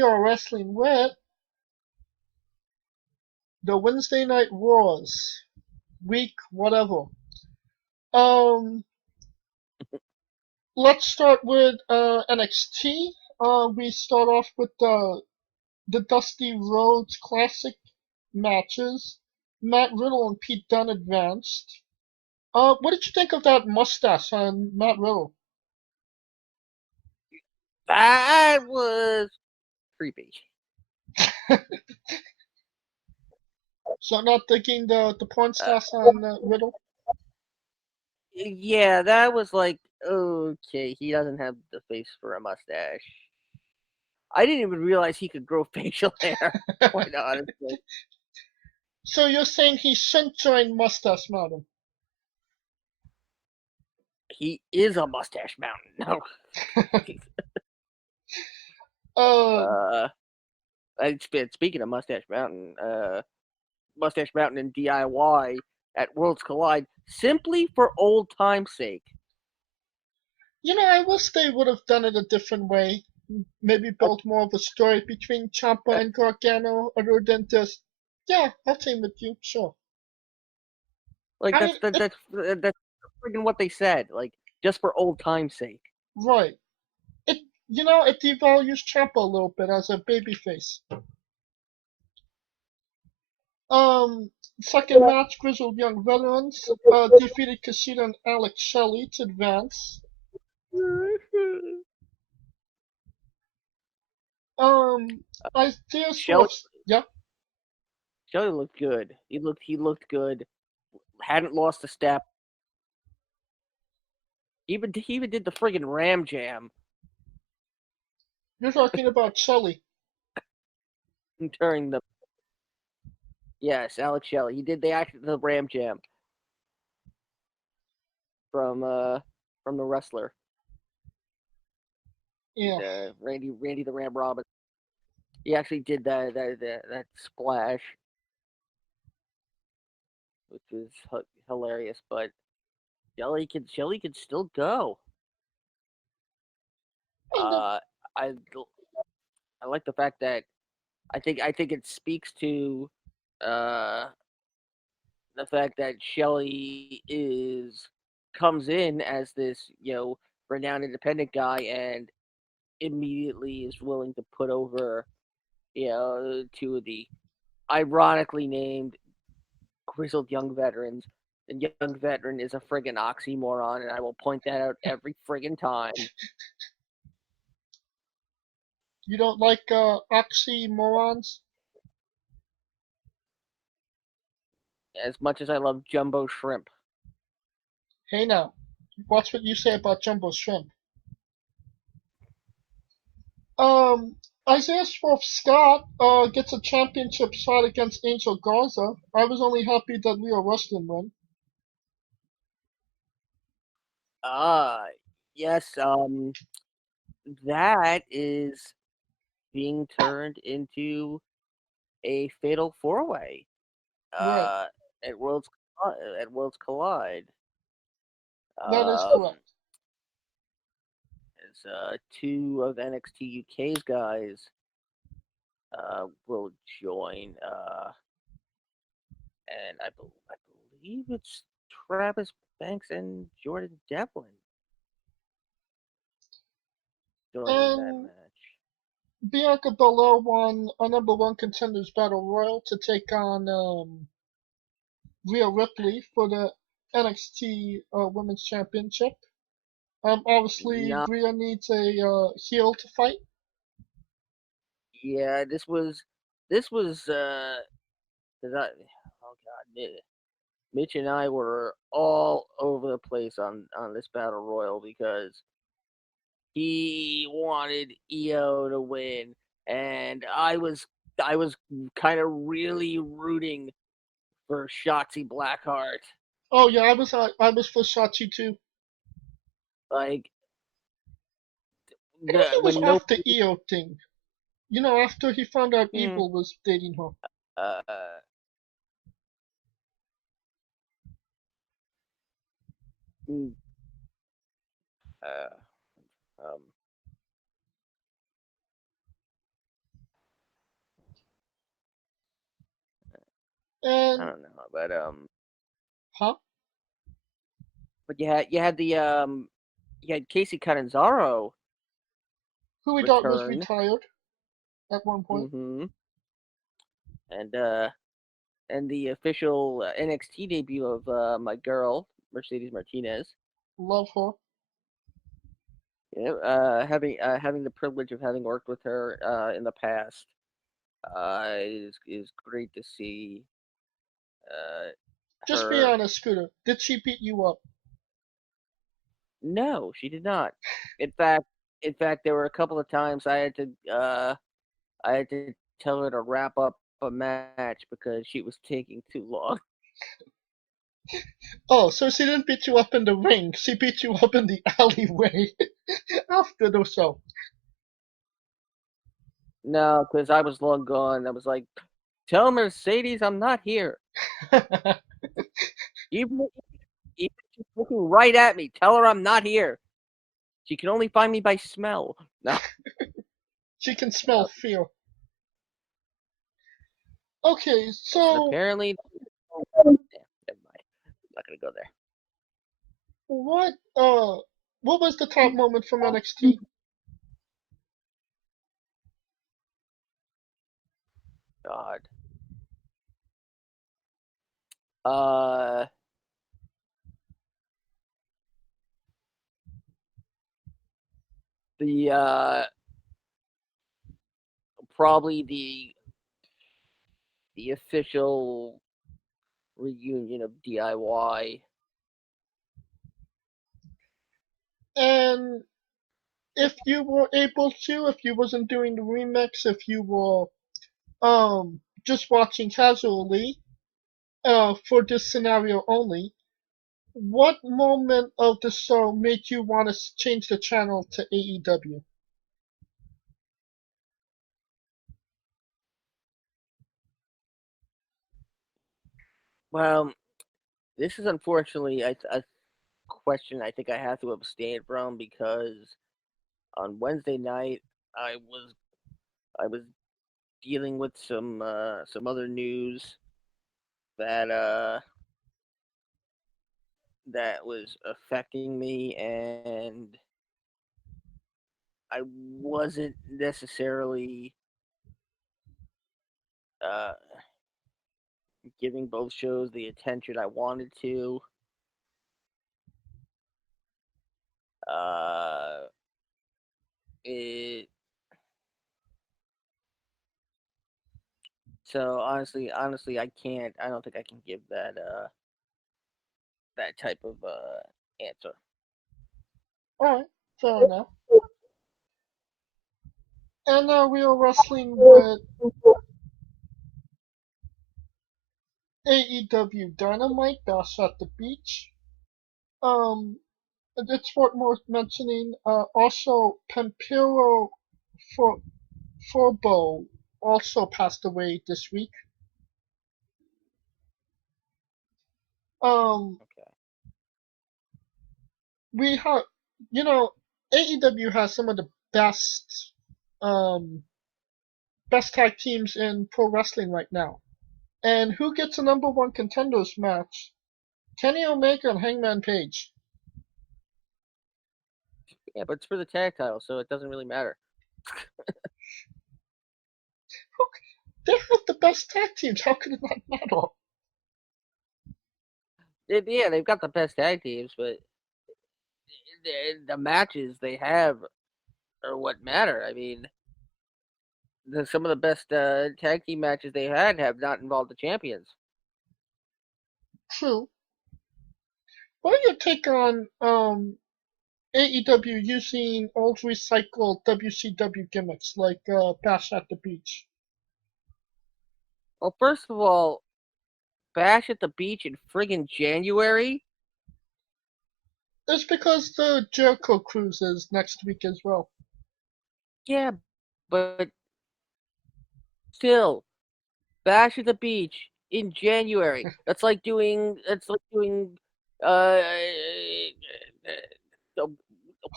we are wrestling with the Wednesday Night Wars week, whatever. Um, let's start with NXT. We start off with the Dusty Rhodes Classic matches. Matt Riddle and Pete Dunne advanced. What did you think of that mustache on Matt Riddle? That was creepy. So not thinking the porn stash on Riddle? Yeah, that was like, okay, he doesn't have the face for a mustache. I didn't even realize he could grow facial hair, quite honestly. So you're saying he shouldn't join Mustache Mountain? He is a mustache mountain. No. uh, Speaking of Mustache Mountain, Mustache Mountain and DIY at Worlds Collide simply for old time's sake. I wish they would have done it a different way. Maybe built more of a story between Ciampa and Gargano, other than just, yeah, I'll team with you, sure. Like I mean, that's freaking what they said. Like just for old time's sake. right. It devalues Ciampa a little bit as a babyface. Um, Second match, Grizzled Young Veterans defeated Kushida and Alex Shelley to advance. Isaiah Shelly, Swerve, yeah. Shelly looked good. He looked good. Hadn't lost a step. He even did the friggin' Ram Jam You're talking about Shelley. during the. Yes, Alex Shelley. He did the Ram Jam from the wrestler. Yeah. Randy the Ram Robin. He actually did that splash, which was hilarious. But Shelly could still go. I I like the fact that I think it speaks to the fact that Shelly comes in as this renowned independent guy and immediately is willing to put over two of the ironically named grizzled young veterans. And young veteran is a friggin' oxymoron, and I will point that out every friggin' time. You don't like oxymorons? As much as I love jumbo shrimp. Hey now, watch what you say about Jumbo Shrimp. Um, Isaiah Swerve Scott gets a championship shot against Angel Garza. I was only happy that Leo Rushton won. Ah, yes, that is being turned into a fatal four-way Right, uh, at Worlds Collide. that is Um, correct. as two of NXT UK's guys will join, and I believe it's Travis Banks and Jordan Devlin joining that And match. Bianca Belair won a number one contenders battle royal to take on Rhea Ripley for the NXT Women's Championship. Obviously, No, Rhea needs a heel to fight. yeah, this was. Oh God, Mitch and I were all over the place on this battle royal because he wanted EO to win, and I was kind of really rooting for Shotzi Blackheart. Oh yeah, I was for Shotzi too. Like I think it was when after nobody, EO thing. After he found out mm, Evil was dating her. uh, mm, uh, um, I And don't know, but huh? you had you had Casey Catanzaro Who we thought was return. retired at one point. Mm-hmm. And uh and the official NXT debut of my girl Mercedes Martinez. Love her. Yeah, having the privilege of having worked with her in the past is great to see uh, Just be her. honest, Scooter. Did she beat you up? No, she did not. In fact, there were a couple of times I had to tell her to wrap up a match because she was taking too long. Oh, so she didn't beat you up in the ring. She beat you up in the alleyway after the show. No, because I was long gone. I was like, "Tell Mercedes I'm not here." Even if she's looking right at me, tell her I'm not here. She can only find me by smell. No, She can smell no. fear. Okay, Yes, and so apparently, yeah, never mind. I'm not gonna go there. what what was the top moment from NXT? God. Uh, the probably the official reunion of DIY. And if you were able to, if you wasn't doing the remix, if you were just watching casually, for this scenario only, what moment of the show made you want to change the channel to AEW? Well, this is unfortunately a question I think I have to abstain from because on Wednesday night I was I was dealing with some other news that that was affecting me, and I wasn't necessarily uh, giving both shows the attention I wanted to. Uh, it so honestly, I can't. I don't think I can give that type of answer. Alright, fair enough. And now we are wrestling with AEW Dynamite Dash at the Beach. Um, it's worth mentioning. Also, Pampiro for Forbo also passed away this week. Um, Okay. we have, you know, AEW has some of the um, best tag teams in pro wrestling right now. And who gets a number one contenders match? Kenny Omega and Hangman Page. Yeah, but it's for the tag title, so it doesn't really matter. They have the best tag teams. How could it not matter? Yeah, they've got the best tag teams, but the matches they have are what matter. I mean, some of the best tag team matches they had have not involved the champions. True. What are your take on AEW using old recycled WCW gimmicks like Bash at the Beach? Well, first of all, Bash at the Beach in friggin' January. It's because the Jericho Cruise is next week as well. Yeah, but still, Bash at the Beach in January. That's like doing uh, uh,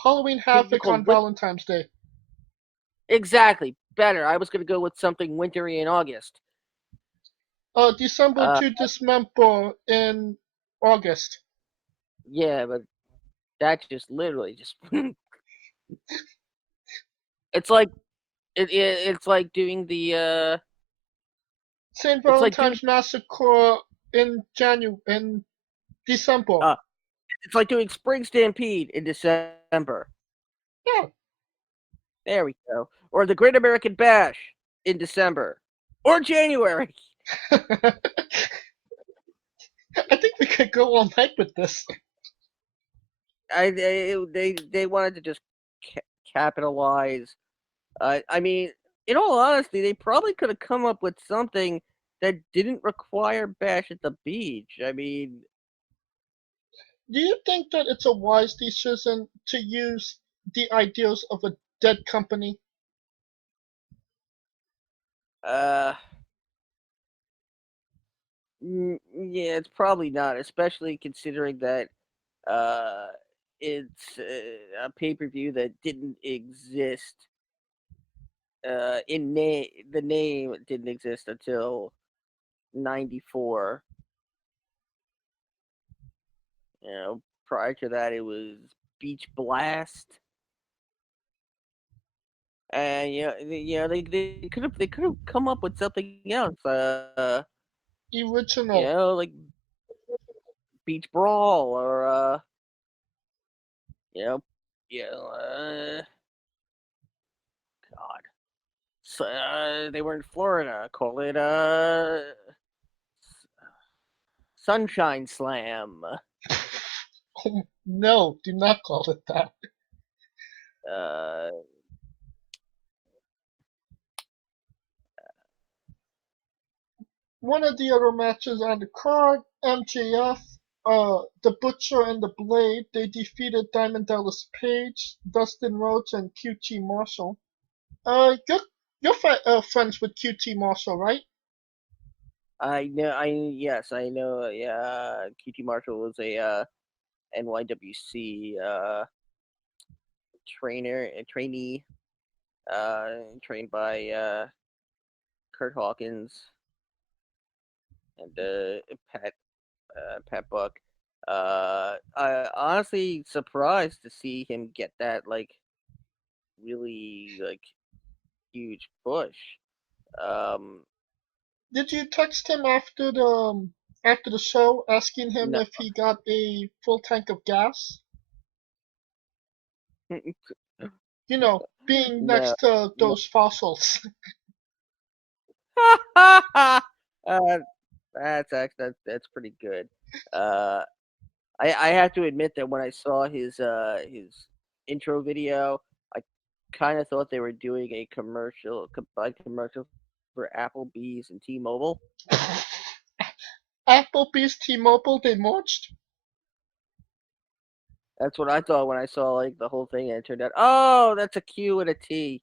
Halloween what you Havoc call on Valentine's Day. exactly better. I was gonna go with something wintry in August. December Uh, to Dismember in August. yeah, but that just literally just it's like it's like doing the St. it's like doing Valentine's Massacre in December. uh it's like doing Spring Stampede in December. Yeah. There we go. Or the Great American Bash in December or January. I think we could go all night with this. They wanted to just capitalize. I mean, in all honesty, they probably could have come up with something that didn't require Bash at the Beach. I mean, Do you think that it's a wise decision to use the ideals of a dead company? uh, yeah, it's probably not, especially considering that uh, it's a pay per view that didn't exist. The name didn't exist until '94. Prior to that, it was Beach Blast, and they could have come up with something else. Original. Like Beach Brawl or you know, God, so, they were in Florida. Call it Sunshine Slam. Oh, no, do not call it that. Uh, One of the other matches on the card, MJF, the Butcher and the Blade, they defeated Diamond Dallas Page, Dustin Rhodes, and QT Marshall. You're friends with QT Marshall, right? I know. Yes, I know. Yeah, QT Marshall was a NYWC trainee, trained by Kurt Hawkins and Pat Buck. I honestly surprised to see him get that like really like huge push. Um, Did you text him after the show asking him no, if he got a full tank of gas? You know, being no, next to no. those fossils. uh, that's pretty good. Uh, I have to admit that when I saw his intro video, I kind of thought they were doing a combined commercial for Applebee's and T-Mobile. Applebee's T-Mobile, they merged. That's what I thought when I saw like the whole thing, and it turned out, oh, that's a Q and a T.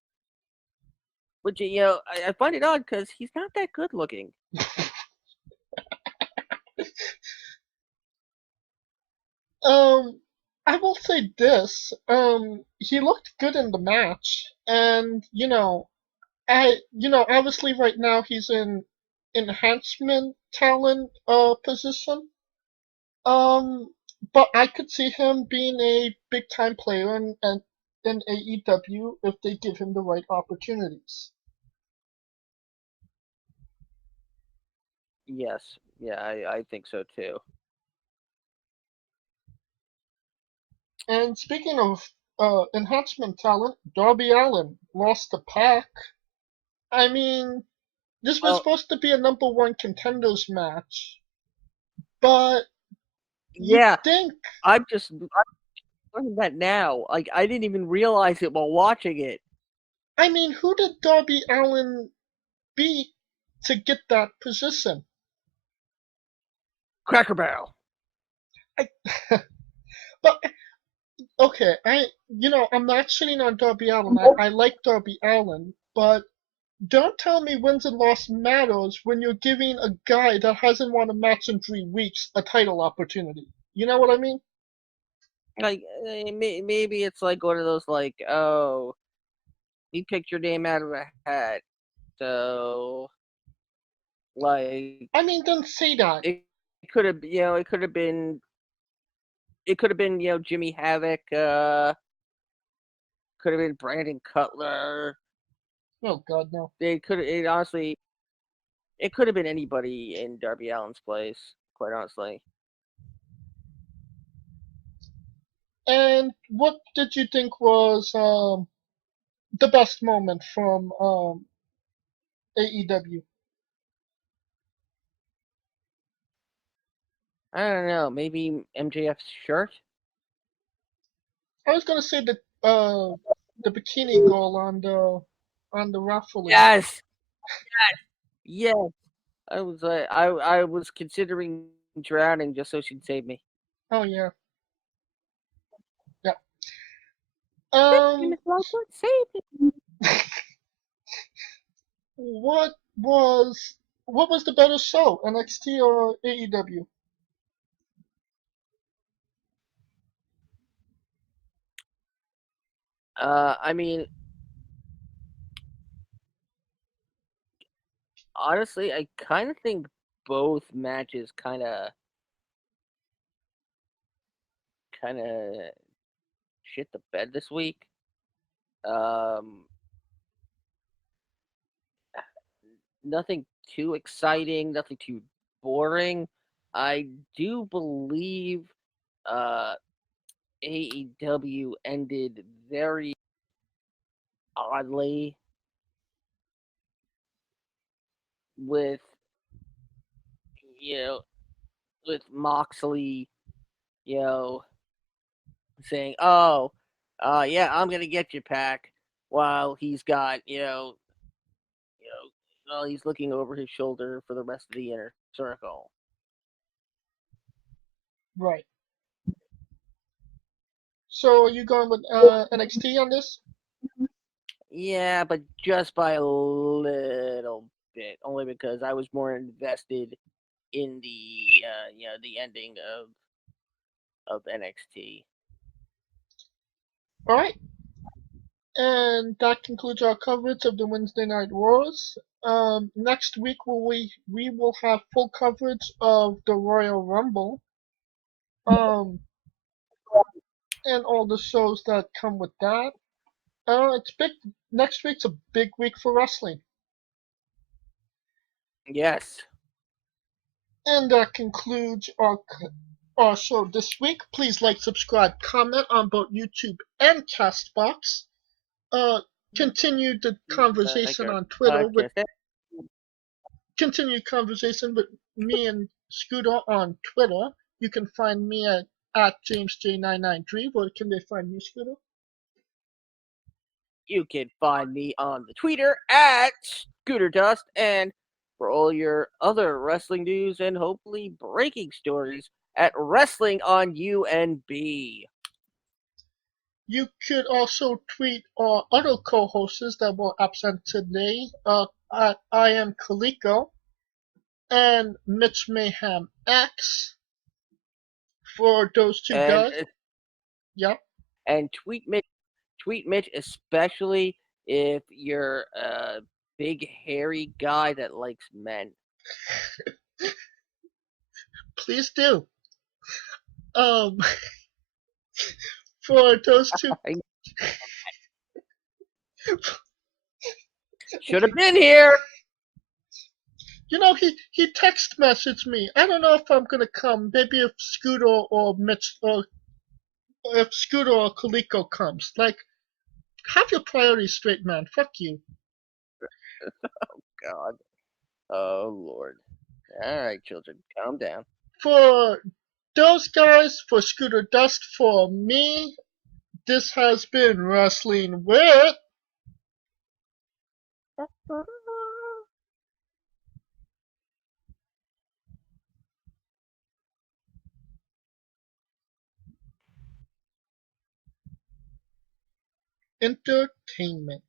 Which I find it odd because he's not that good looking. Um, I will say this. He looked good in the match, and obviously right now he's in enhancement talent position. Um, but I could see him being a big time player in AEW if they give him the right opportunities. Yes, yeah, I think so too. And speaking of enhancement talent, Darby Allin lost to Pac. I mean, this was Well, supposed to be a number one contenders match, but you'd yeah, think. I'm learning that now. Like I didn't even realize it while watching it. I mean, who did Darby Allin beat to get that position? Cracker Barrel. I, but okay, I'm not shitting on Darby Allin. I like Darby Allin, but don't tell me wins and loss matters when you're giving a guy that hasn't won a match in 3 weeks a title opportunity. You know what I mean? Like maybe it's like one of those like, oh, you picked your name out of a hat, so Like I mean, don't say that. it could have, it could have been, Jimmy Havoc. Could have been Brandon Cutler. Oh God, no. They could. It honestly, it could have been anybody in Darby Allin's place. Quite honestly. And what did you think was the best moment from AEW? I don't know. Maybe MJF's shirt. I was gonna say the bikini girl on the raffle. Yes. Yes. I was considering drowning just so she'd save me. Oh yeah, yeah. Save me, Um, Miss Lifeguard, save me. what was the better show, NXT or AEW? I mean, honestly, I kind of think both matches kind of shit the bed this week. Um, Nothing too exciting, nothing too boring. I do believe uh, AEW ended very oddly with you know with Moxley, you know, saying, "Oh, yeah, I'm gonna get you, Pac," while he's got you know, while he's looking over his shoulder for the rest of the inner circle. Right. So are you going with NXT on this? Yeah, but just by a little bit, only because I was more invested in the ending of NXT. All right. And that concludes our coverage of the Wednesday Night Wars. Next week we will have full coverage of the Royal Rumble. Um, and all the shows that come with that. It's big. Next week's a big week for wrestling. Yes. And that concludes our show this week. Please like, subscribe, comment on both YouTube and Castbox. Uh, continue the Like conversation our on Twitter with podcast. continue conversation with me and Scooter on Twitter. You can find me at JamesJ993. Where can they find you, Scooter? You can find me on the Twitter at Scooter Dust, and for all your other wrestling news and hopefully breaking stories at Wrestling on UNB. You could also tweet our other co-hosts that were absent today. At I am Kaliko and Mitch Mayhem X for those two And guys. Yep. tweet Mitch, especially if you're a big hairy guy that likes men. Please do. Um, for those two. Should have been here. You know, he text messaged me. I don't know if I'm gonna come. Maybe if Scooter or Mitch or if Scooter or Kaliko comes. Like, have your priorities straight, man. Fuck you. God. Oh Lord. All right, children, calm down. For those guys, for Scooter Dust, for me, this has been Wrestling with Entertainment.